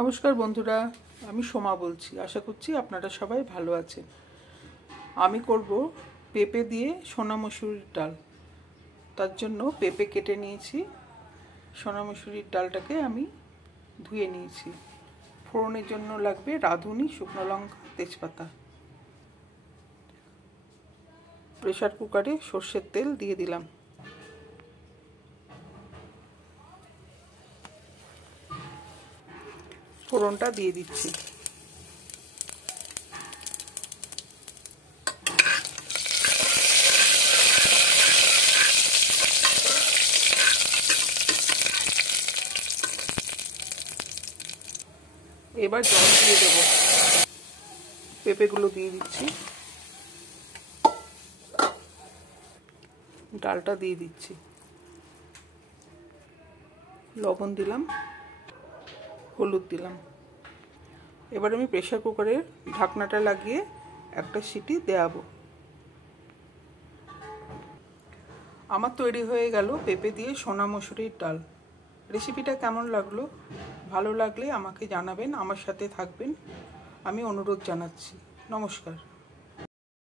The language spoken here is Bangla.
নমস্কার বন্ধুরা, আমি সোমা বলছি। আশা করছি আপনারা সবাই ভালো আছেন। আমি করব পেঁপে দিয়ে সোনা মসুরির ডাল। তার জন্য পেঁপে কেটে নিয়েছি, সোনা মসুরির ডালটাকে আমি ধুয়ে নিয়েছি। ফোড়নের জন্য লাগবে রাঁধুনি, শুকনো লঙ্কা, তেজপাতা। প্রেসার কুকারে সর্ষের তেল দিয়ে দিলাম। ফোড়নটা দিয়ে দিচ্ছি। এবার জল দিয়ে দেব। পেঁপেগুলো দিয়ে দিচ্ছি, ডালটা দিয়ে দিচ্ছি, লবণ দিলাম, হলুদ দিলাম। এবার আমি প্রেসার কুকারের ঢাকনাটা লাগিয়ে একটা সিটি দেওয়াবো। আমার তৈরি হয়ে গেল পেঁপে দিয়ে সোনা মসুরির ডাল। রেসিপিটা কেমন লাগলো? ভালো লাগলে আমাকে জানাবেন, আমার সাথে থাকবেন, আমি অনুরোধ জানাচ্ছি। নমস্কার।